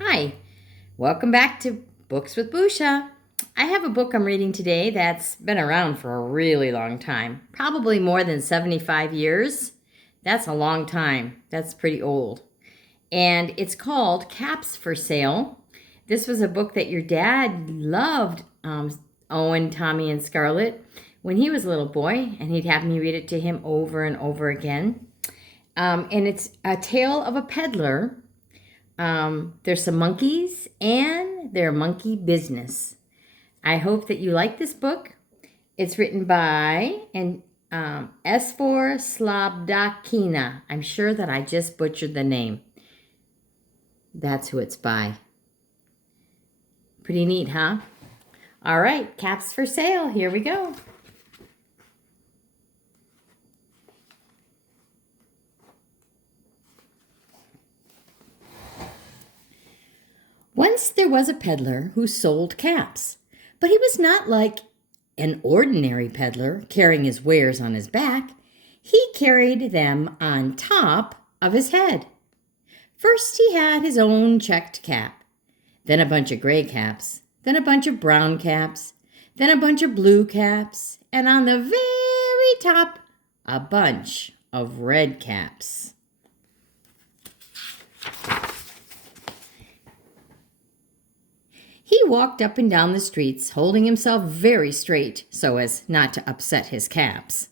Hi, welcome back to Books with Busha. I have a book I'm reading today that's been around for a really long time, probably more than 75 years. That's a long time. That's pretty old. And it's called Caps for Sale. This was a book that your dad loved, Owen, Tommy, and Scarlett, when he was a little boy, and he'd have me read it to him over and over again. And it's a tale of a peddler. There's some monkeys and their monkey business. I hope that you like this book. It's written by S4 Slabdakina. I'm sure that I just butchered the name. That's who it's by. Pretty neat, huh? All right, Caps for Sale. Here we go. Once there was a peddler who sold caps, but he was not like an ordinary peddler carrying his wares on his back. He carried them on top of his head. First he had his own checked cap, then a bunch of gray caps, then a bunch of brown caps, then a bunch of blue caps, and on the very top, a bunch of red caps. He walked up and down the streets, holding himself very straight so as not to upset his caps.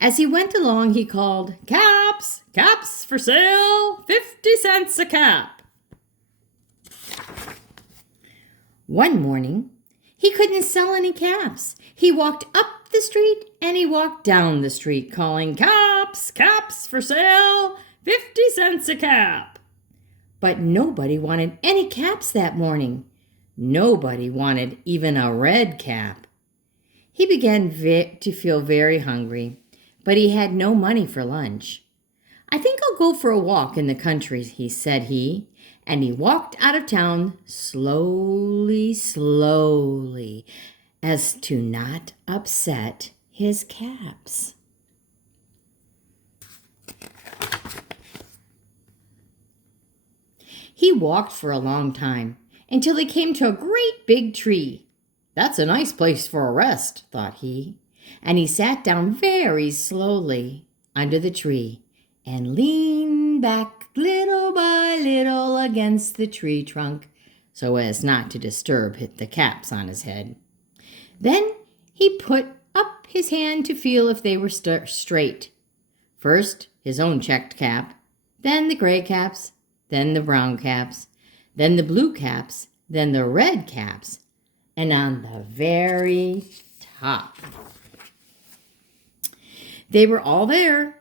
As he went along, he called, "Caps! Caps for sale! 50 cents a cap!" One morning, he couldn't sell any caps. He walked up the street and he walked down the street, calling, "Caps! Caps for sale! 50 cents a cap!" But nobody wanted any caps that morning. Nobody wanted even a red cap. He began to feel very hungry, but he had no money for lunch. "I think I'll go for a walk in the country," said he, and he walked out of town slowly, slowly, as to not upset his caps. He walked for a long time, until he came to a great big tree. "That's a nice place for a rest," thought he, and he sat down very slowly under the tree and leaned back little by little against the tree trunk so as not to disturb the caps on his head. Then he put up his hand to feel if they were straight. First his own checked cap, then the gray caps, then the brown caps, then the blue caps, then the red caps, and on the very top. They were all there.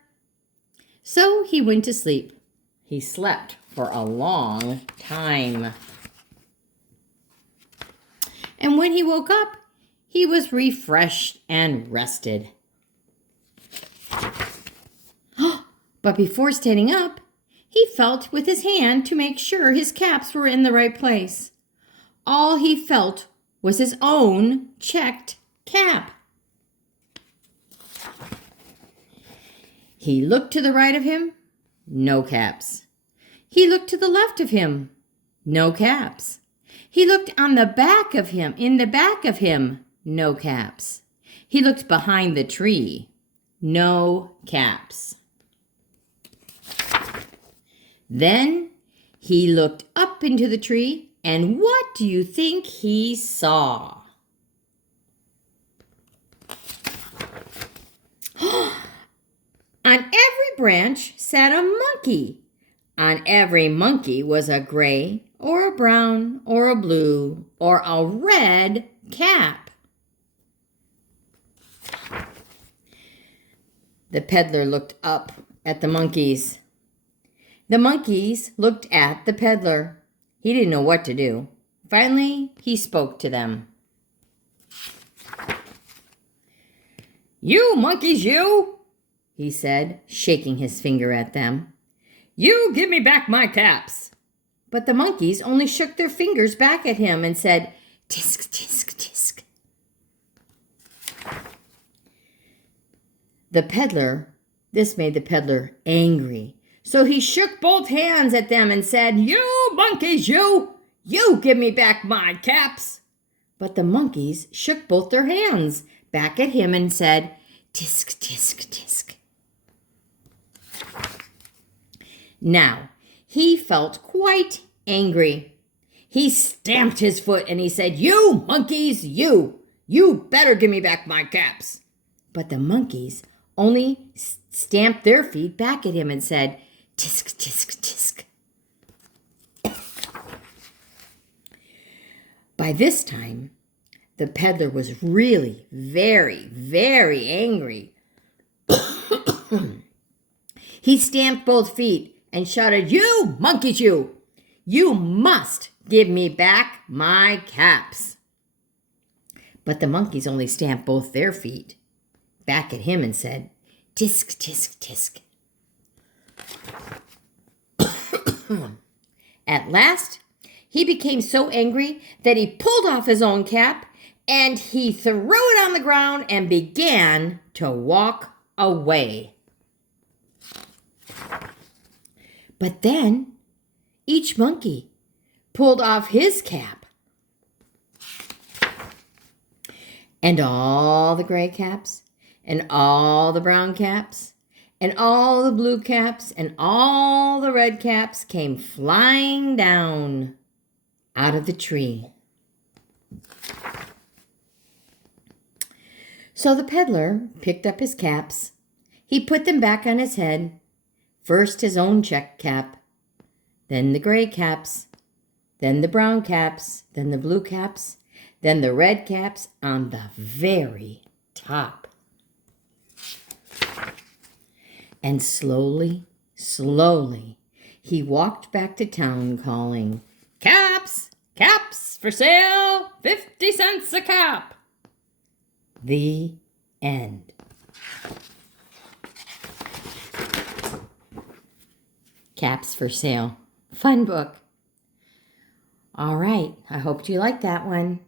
So he went to sleep. He slept for a long time. And when he woke up, he was refreshed and rested. But before standing up, he felt with his hand to make sure his caps were in the right place. All he felt was his own checked cap. He looked to the right of him, no caps. He looked to the left of him, no caps. He looked on the back of him, in the back of him, no caps. He looked behind the tree, no caps. Then he looked up into the tree, and what do you think he saw? On every branch sat a monkey. On every monkey was a gray or a brown or a blue or a red cap. The peddler looked up at the monkeys. The monkeys looked at the peddler. He didn't know what to do. Finally, he spoke to them. "You monkeys, you," he said, shaking his finger at them. "You give me back my caps." But the monkeys only shook their fingers back at him and said, "Tisk, tisk, tisk." This made the peddler angry. So he shook both hands at them and said, "You monkeys, you! You give me back my caps! But the monkeys shook both their hands back at him and said, "Tisk, tisk, tisk." Now, he felt quite angry. He stamped his foot and he said, "You monkeys, you! You better give me back my caps." But the monkeys only stamped their feet back at him and said, "Tisk, tisk, tisk." By this time, the peddler was really very, very angry. He stamped both feet and shouted, "You monkeys, you! You must give me back my caps." But the monkeys only stamped both their feet back at him and said, "Tisk, tisk, tisk." At last, he became so angry that he pulled off his own cap and he threw it on the ground and began to walk away. But then each monkey pulled off his cap, and all the gray caps and all the brown caps and all the blue caps and all the red caps came flying down out of the tree. So the peddler picked up his caps. He put them back on his head, first his own check cap, then the gray caps, then the brown caps, then the blue caps, then the red caps on the very top. And slowly, slowly, he walked back to town calling, "Caps! Caps for sale! 50 cents a cap!" The end. Caps for Sale. Fun book. All right, I hope you liked that one.